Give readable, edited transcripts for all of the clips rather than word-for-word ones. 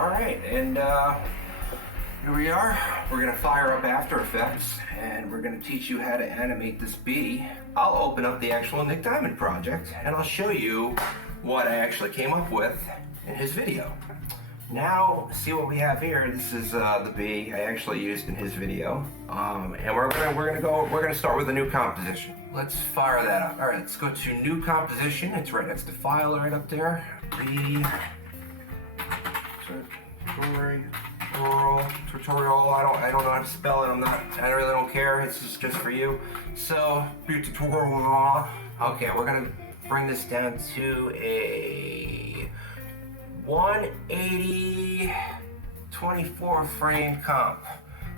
Alright, and here we are. We're going to fire up After Effects and we're going to teach you how to animate this bee. I'll open up the actual Nick Diamond project and I'll show you what I actually came up with in his video. Now, see what we have here. This is the bee I actually used in his video, and we're gonna start with a new composition. Let's fire that up. All right, let's go to New Composition. It's right next to File, right up there. Bee tutorial. I don't know how to spell it. I really don't care. It's just for you. So, bee tutorial. Okay, we're gonna bring this down to a 180 24 frame comp.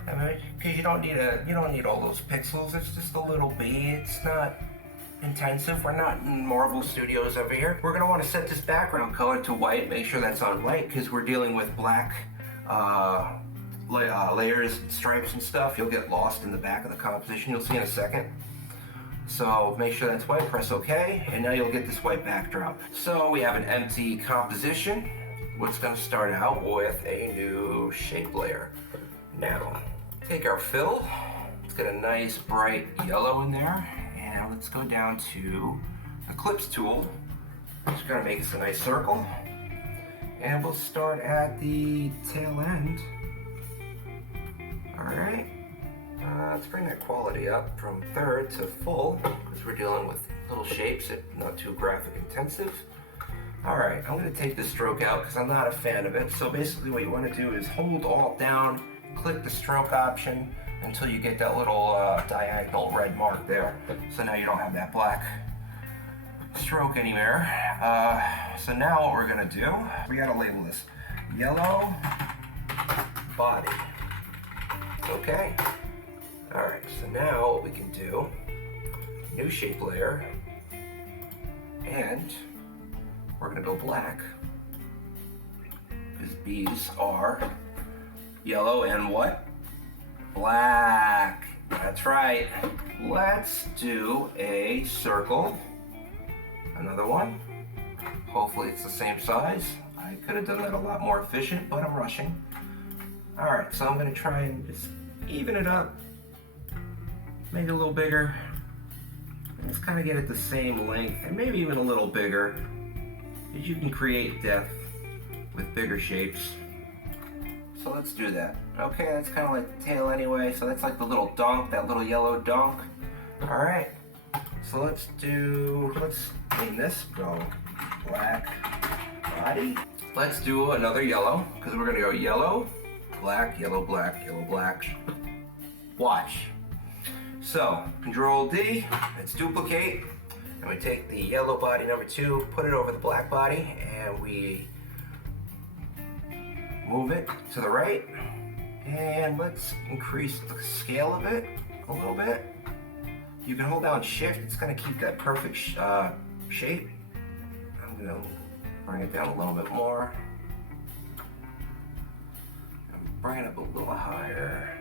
I mean, because you don't need all those pixels. It's just a little bee. It's not intensive. We're not in Marvel Studios over here. We're gonna want to set this background color to white. Make sure that's on white because we're dealing with black layers, stripes, and stuff. You'll get lost in the back of the composition. You'll see in a second. So make sure that's white, press OK, and now you'll get this white backdrop. So we have an empty composition. What's going to start out with a new shape layer. Now, take our fill. Let's get a nice bright yellow in there, and let's go down to Eclipse tool. Just going to make us a nice circle, and we'll start at the tail end. All right. Let's bring that quality up from third to full because we're dealing with little shapes, not too graphic intensive. Alright, I'm going to take this stroke out because I'm not a fan of it. So basically what you want to do is hold Alt down, click the stroke option until you get that little diagonal red mark there. So now you don't have that black stroke anywhere. So now what we're going to do, we got to label this yellow body. Okay. Alright, so now what we can do, new shape layer, and we're going to go black, because bees are yellow and what? Black. That's right. Let's do a circle, another one. Hopefully it's the same size. I could have done that a lot more efficient, but I'm rushing. Alright, so I'm going to try and just even it up. Make it a little bigger. Let's kind of get it the same length and maybe even a little bigger. Because you can create depth with bigger shapes. So let's do that. Okay, that's kind of like the tail anyway. So that's like the little donk, that little yellow donk. Alright, so let's name this, go black body. Let's do another yellow, because we're going to go yellow, black, yellow, black, yellow, black. Watch. So, Control D, let's duplicate, and we take the yellow body number 2, put it over the black body, and we move it to the right, and let's increase the scale of it a little bit. You can hold down Shift, it's going to keep that perfect shape. I'm going to bring it down a little bit more. Bring it up a little higher.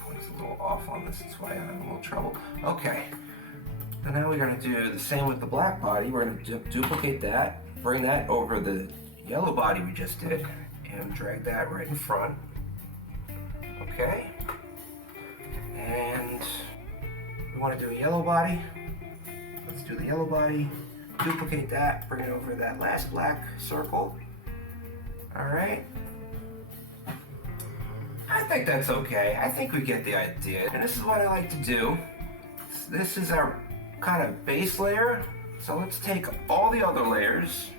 Point's a little off on this, that's why I'm having a little trouble. Okay, and now we're going to do the same with the black body. We're going to duplicate that, bring that over the yellow body we just did, and drag that right in front. Okay, and we want to do a yellow body. Let's do the yellow body, duplicate that, bring it over that last black circle. Alright. I think that's okay. I think we get the idea. And this is what I like to do. This is our kind of base layer. So let's take all the other layers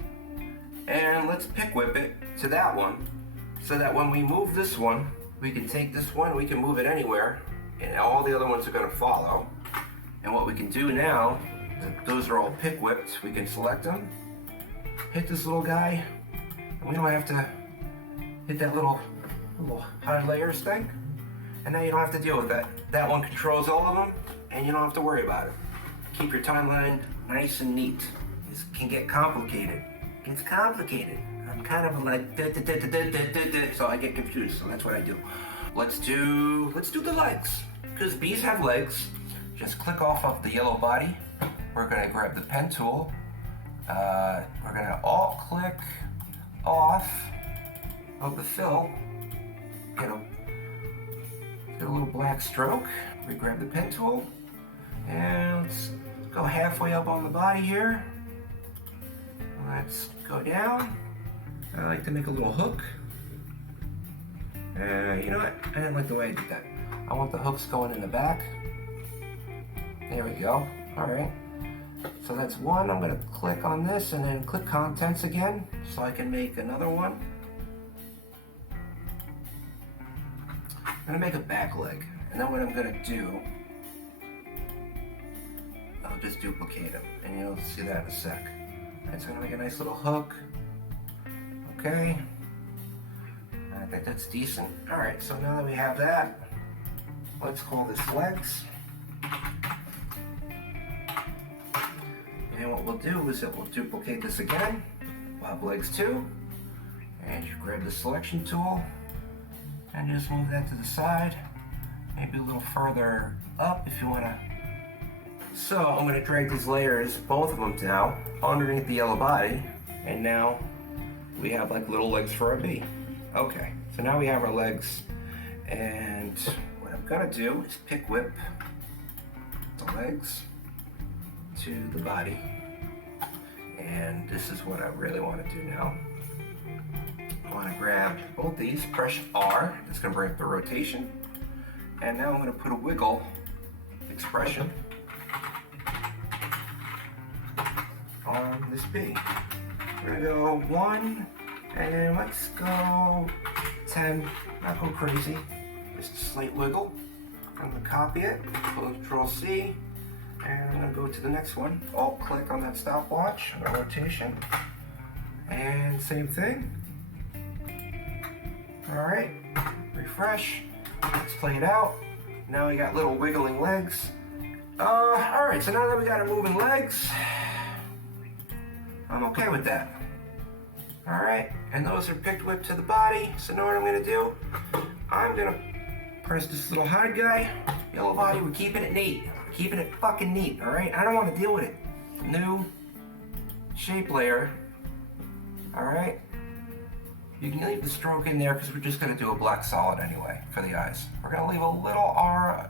and let's pick whip it to that one. So that when we move this one, we can take this one, we can move it anywhere, and all the other ones are going to follow. And what we can do now, those are all pick whipped, we can select them, hit this little guy, and we don't have to hit that little hide layers thing, and now you don't have to deal with that. That one controls all of them, and you don't have to worry about it. Keep your timeline nice and neat. This can get complicated. It gets complicated. I'm kind of like so I get confused. So that's what I do. Let's do the legs, because bees have legs. Just click off of the yellow body. We're going to grab the pen tool, we're gonna alt click off of the fill, get a little black stroke. We grab the pen tool and let's go halfway up on the body here. Let's go down. I like to make a little hook. You know what? I didn't like the way I did that. I want the hooks going in the back. There we go. All right. So that's one. I'm going to click on this and then click contents again so I can make another one. I'm going to make a back leg. And then what I'm going to do, I'll just duplicate them and you'll see that in a sec. All right, so I'm going to make a nice little hook. Okay. I think that's decent. All right, so now that we have that, let's call this legs. And what we'll do is that we'll duplicate this again. We'll have legs 2. And you grab the selection tool and just move that to the side. Maybe a little further up if you want to. So I'm going to drag these layers, both of them now, underneath the yellow body. And now we have like little legs for our bee. Okay, so now we have our legs. And what I'm going to do is pick whip the legs to the body. And this is what I really want to do now. I want to grab both these, press R, that's going to bring up the rotation. And now I'm going to put a wiggle expression on this bee. We're going to go 1, and let's go 10, not go crazy, just a slight wiggle. I'm going to copy it, Control C, and I'm going to go to the next one. Alt click on that stopwatch, on the rotation, and same thing. Alright, refresh, let's play it out. Now we got little wiggling legs. Alright, so now that we got our moving legs, I'm okay with that. Alright, and those are picked whip to the body. So now what I'm going to do, I'm going to press this little hide guy, yellow body, we're keeping it neat. We're keeping it fucking neat, alright? I don't want to deal with it. New shape layer, alright? You can leave the stroke in there because we're just going to do a black solid anyway for the eyes. We're going to leave a little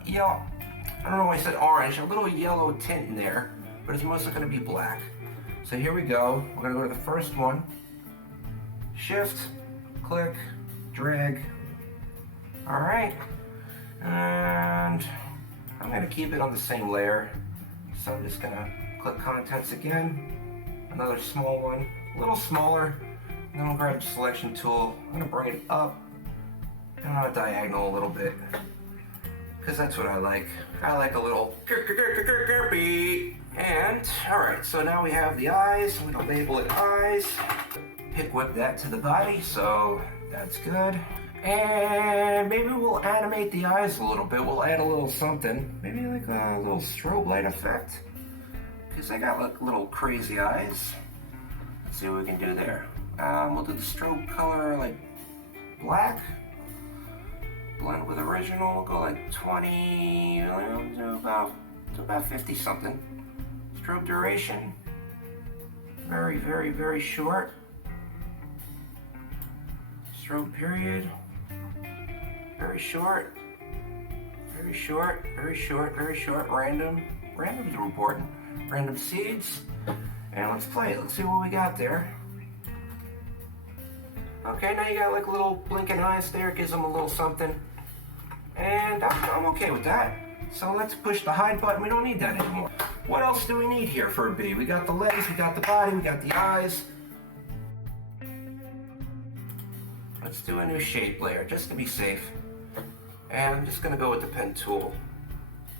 yellow, I don't know why I said orange, a little yellow tint in there, but it's mostly going to be black. So here we go. We're going to go to the first one. Shift, click, drag. All right. And I'm going to keep it on the same layer. So I'm just going to click contents again. Another small one, a little smaller. And then I'll grab the selection tool. I'm going to bring it up and on a diagonal a little bit. Because that's what I like. I like a little beat. And, alright, so now we have the eyes. I'm going to label it eyes. Pick whip that to the body, so that's good. And maybe we'll animate the eyes a little bit. We'll add a little something. Maybe like a little strobe light effect. Because I got like little crazy eyes. Let's see what we can do there. We'll do the strobe color like black. Blend with original. We'll go like 20, to about 50 something. Strobe duration, very, very, very short. Strobe period, very short, very short, very short, very short. Randoms are important. Random seeds, and let's play it. Let's see what we got there. Okay, now you got like little blinking eyes there. Gives them a little something, and I'm okay with that. So let's push the hide button. We don't need that anymore. What else do we need here for a bee? We got the legs, we got the body, we got the eyes. Let's do a new shape layer just to be safe. And I'm just gonna go with the pen tool.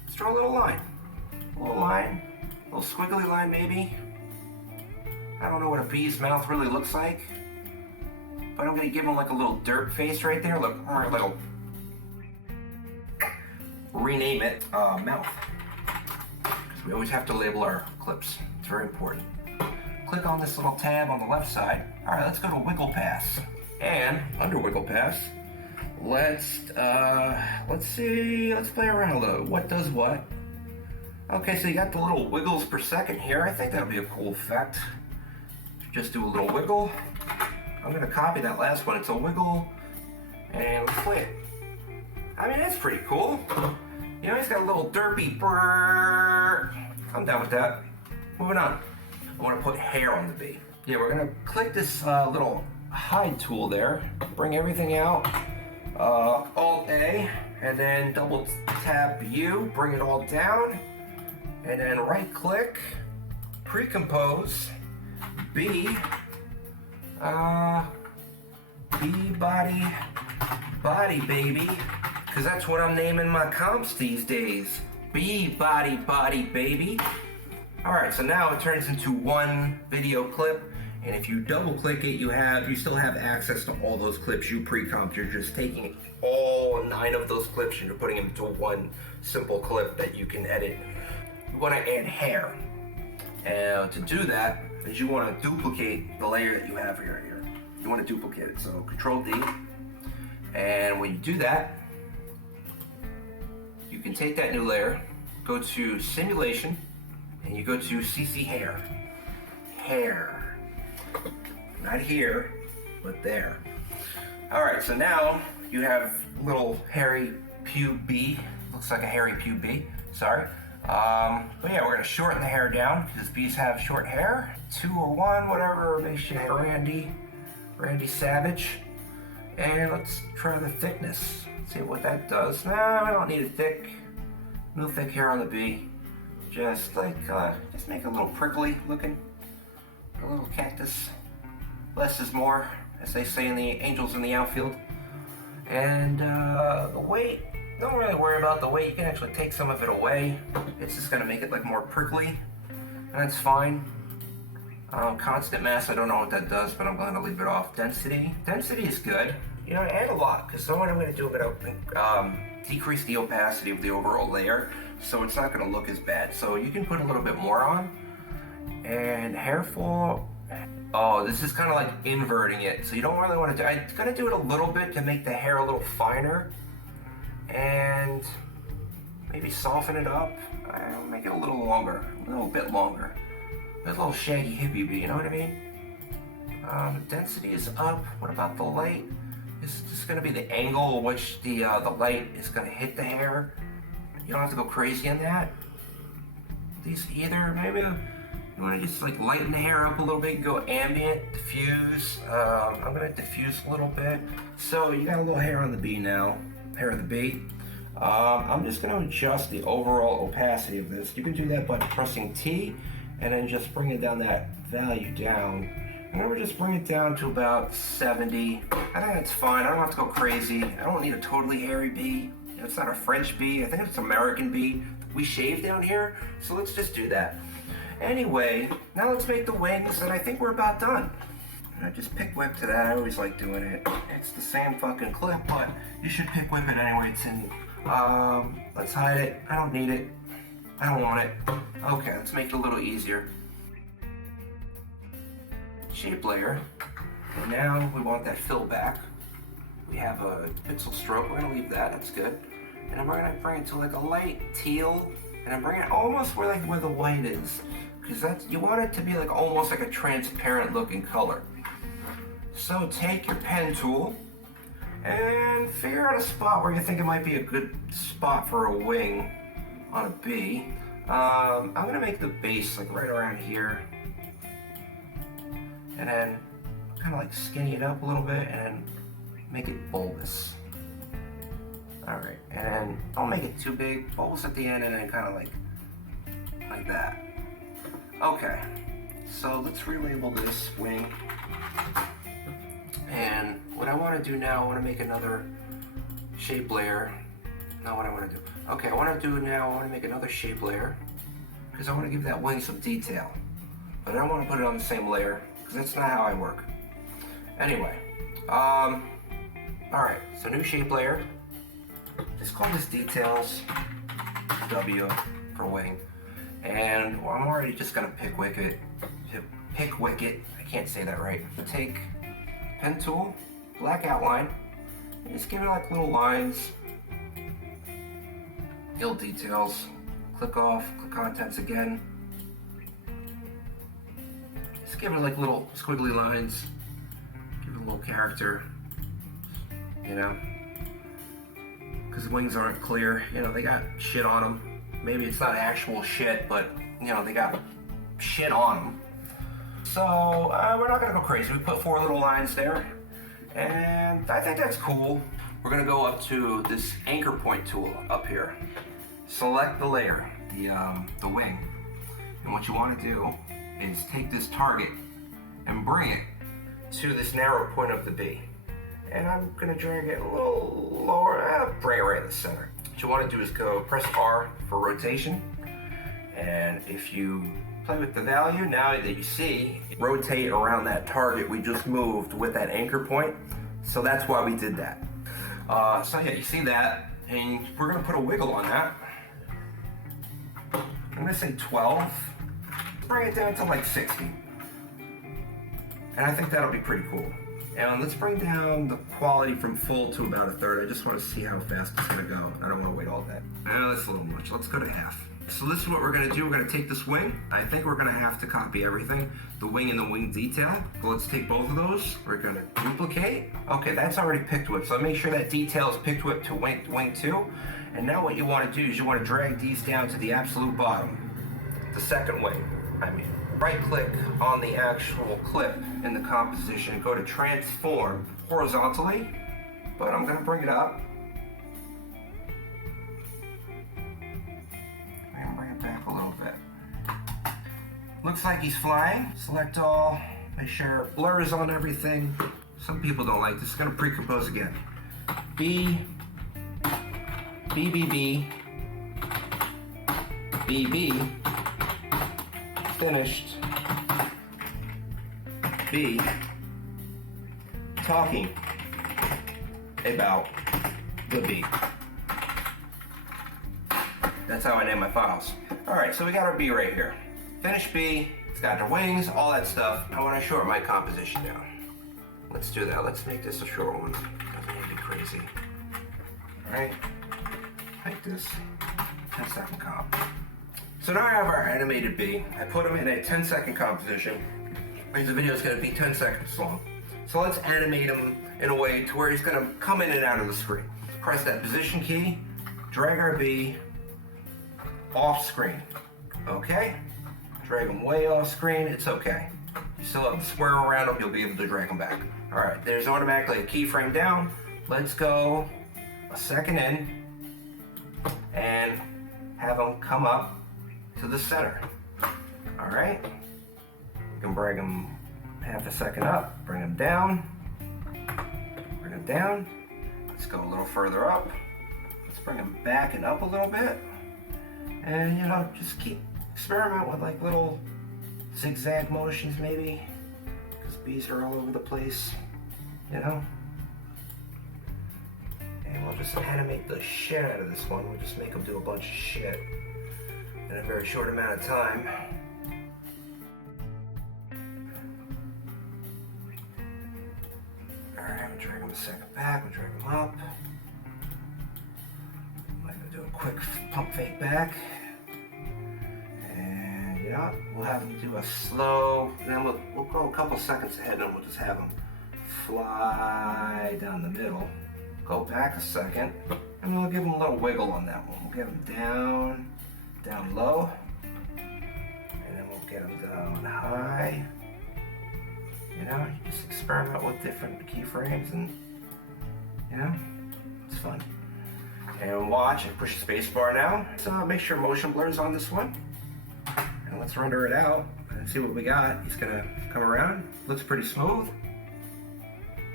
Let's draw a little line. A little squiggly line maybe. I don't know what a bee's mouth really looks like. But I'm gonna give him like a little dirt face right there. Look, little. Rename it mouth. We always have to label our clips. It's very important. Click on this little tab on the left side. All right, let's go to Wiggle Pass. And under Wiggle Pass, let's see, let's play around a little. What does what? Okay, so you got the little wiggles per second here. I think that'd be a cool effect. just do a little wiggle. I'm gonna copy that last one. It's a wiggle, and let's play it. I mean, that's pretty cool. You know, he's got a little derpy brrr. I'm down with that. Moving on. I want to put hair on the bee. Yeah, we're gonna click this little hide tool there, bring everything out, Alt A, and then double tap U, bring it all down, and then right click, pre-compose, B, bee body baby, because that's what I'm naming my comps these days. Bee body baby. Alright, so now it turns into one video clip, and if you double click it, you still have access to all those clips you pre-comped. You're just taking all 9 of those clips and you're putting them into one simple clip that you can edit. You want to add hair. And to do that, is you want to duplicate the layer that you have here. You want to duplicate it, so Control D. And when you do that, you can take that new layer, go to Simulation, and you go to CC Hair. Hair. Not here, but there. Alright, so now you have little hairy pube bee. Looks like a hairy pube bee. Sorry. But yeah, we're going to shorten the hair down because bees have short hair. 2 or 1, whatever makes you Randy Savage. And let's try the thickness. See what that does. No, I don't need it no thick hair on the bee. Just like, just make it a little prickly looking. A little cactus. Less is more, as they say in the Angels in the Outfield. And the weight, don't really worry about the weight. You can actually take some of it away. It's just gonna make it like more prickly, and that's fine. Constant mass, I don't know what that does, but I'm going to leave it off. Density is good. You know, add a lot, because then what I'm going to do, I'm going to decrease the opacity of the overall layer, so it's not going to look as bad. So you can put a little bit more on. And hair fall, oh, this is kind of like inverting it, so you don't really want to do, I'm going to do it a little bit to make the hair a little finer, and maybe soften it up. I'll make it a little longer, a little bit longer. A little shaggy hippie bee, you know what I mean? Density is up. What about the light? This is just going to be the angle at which the light is going to hit the hair. You don't have to go crazy on that. These either, maybe you want to just like lighten the hair up a little bit, go ambient, diffuse. I'm going to diffuse a little bit. So you got a little hair on the bee now, hair of the bee. I'm just going to adjust the overall opacity of this. You can do that by pressing T, and then just bring it down that value down. And then we'll just bring it down to about 70. I think that's fine. I don't have to go crazy. I don't need a totally hairy bee. You know, it's not a French bee. I think it's an American bee. We shave down here, so let's just do that. Anyway, now let's make the wings, and I think we're about done. And I just pick whip to that. I always like doing it. It's the same fucking clip, but you should pick whip it anyway. It's in. Let's hide it. I don't need it. I don't want it. Okay, let's make it a little easier. Shape layer. And now we want that fill back. We have a pixel stroke. We're gonna leave that. That's good. And then we're gonna bring it to like a light teal, and then bring it almost where the white is, because you want it to be like almost like a transparent looking color. So take your pen tool and figure out a spot where you think it might be a good spot for a wing on a bee. I'm gonna make the base like right around here, and then kind of like skinny it up a little bit, and then make it bulbous. All right, and then don't make it too big, bulbous at the end, and then kind of like that. Okay, so let's relabel this wing. And what I want to do now, I want to make another shape layer. Not what I want to do. Okay, I want to make another shape layer, because I want to give that wing some detail. But I don't want to put it on the same layer, because that's not how I work. Anyway, alright, so new shape layer. Just call this details, W for wing. And well, I'm already just going to pick wicket. I can't say that right. Take pen tool, black outline, and just give it like little lines. Ill details, click off, click contents again. Just give it like little squiggly lines, give it a little character, you know, because the wings aren't clear, you know, they got shit on them. Maybe it's not actual shit, but you know, they got shit on them. So we're not gonna go crazy. We put 4 little lines there, and I think that's cool. We're gonna go up to this anchor point tool up here. Select the layer, the wing, and what you want to do is take this target and bring it to this narrow point of the bee. And I'm gonna drag it a little lower, bring it right in the center. What you want to do is go press R for rotation, and if you play with the value now that you see, rotate around that target we just moved with that anchor point. So that's why we did that. So yeah, you see that, and we're gonna put a wiggle on that. I'm gonna say 12, bring it down to like 60. And I think that'll be pretty cool. And let's bring down the quality from full to about 1/3. I just want to see how fast it's gonna go. I don't want to wait all that. That's a little much. Let's go to half. So this is what we're gonna do. We're gonna take this wing. I think we're gonna have to copy everything. The wing and the wing detail. So let's take both of those. We're gonna duplicate. Okay, that's already picked whip. So make sure that detail is picked whip to wing 2. And now what you wanna do is you wanna drag these down to the absolute bottom. The second wing, right click on the actual clip in the composition, go to transform horizontally, but I'm gonna bring it up. I'm gonna bring it back a little bit. Looks like he's flying. Select all, make sure blur is on everything. Some people don't like this. I'm gonna pre-compose again. B, B, B, B, B, B, finished, B, talking about the bee. That's how I name my files. All right, so we got our bee right here. Finished bee, it's got their wings, all that stuff. I want to shorten my composition down. Let's do that. Let's make this a short one. Doesn't need to be crazy. All right, like this, 10-second comp. So now I have our animated bee. I put them in a 10-second composition. Because the video is going to be 10 seconds long. So let's animate him in a way to where he's going to come in and out of the screen. Press that position key, drag our bee off screen. Okay? Drag him way off screen, it's okay. You still have the square around him, you'll be able to drag him back. All right, there's automatically a keyframe down. Let's go a second in and have him come up to the center. All right, you can bring him half a second up, bring him down, bring him down. Let's go a little further up. Let's bring him back and up a little bit. And you know, just keep experiment with like little zigzag motions maybe, because bees are all over the place, you know. And we'll just animate the shit out of this one. We'll just make them do a bunch of shit in a very short amount of time. Alright, we'll drag them a second back, we'll drag them up. I'm gonna do a quick pump fake back. And you know, we'll have them do a slow, and then we'll go a couple seconds ahead and we'll just have them fly down the middle. Go back a second, and we'll give them a little wiggle on that one. We'll get them down, down low, and then we'll get them down high. You know, you just experiment with different keyframes, and you know, it's fun. And watch, I push the space bar now. So make sure motion blur is on this one. And let's render it out and see what we got. He's gonna come around, looks pretty smooth.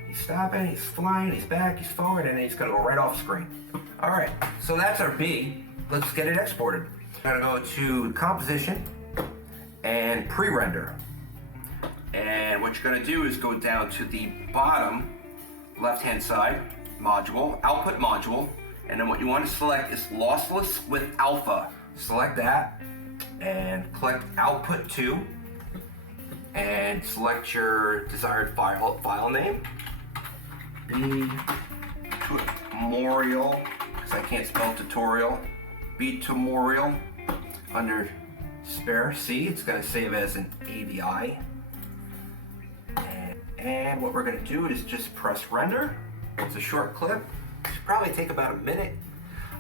He's stopping, he's flying, he's back, he's forward, and then he's gonna go right off screen. All right, so that's our bee. Let's get it exported. I'm gonna go to composition and pre-render. And what you're gonna do is go down to the bottom left-hand side module, output module, and then what you want to select is lossless with alpha. Select that and click output to, and select your desired file name. Tutorial, because I can't spell tutorial. Tutorial under spare C. It's going to save as an AVI And what we're gonna do is just press render. It's a short clip. It should probably take about a minute.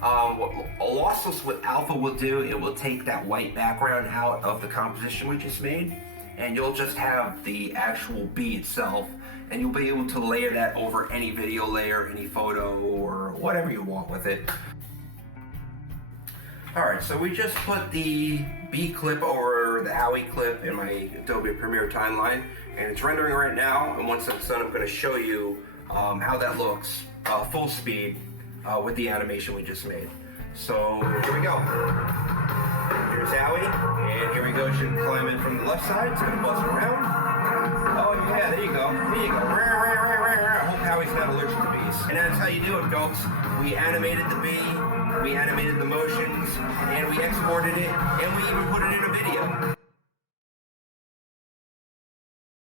What lossless with alpha will do, it will take that white background out of the composition we just made, and you'll just have the actual bee itself, and you'll be able to layer that over any video layer, any photo, or whatever you want with it. Alright, so we just put the bee clip over the Howie clip in my Adobe Premiere timeline, and it's rendering right now, and once that's done I'm going to show you how that looks full speed with the animation we just made. So here we go. Here's Howie, and here we go. Should climb in from the left side. It's going to buzz around. Oh yeah, there you go. There you go. I hope Howie's not allergic to bees. And that's how you do it, folks. We animated the bee, we animated the motions, and we exported it, and we even put it in a video.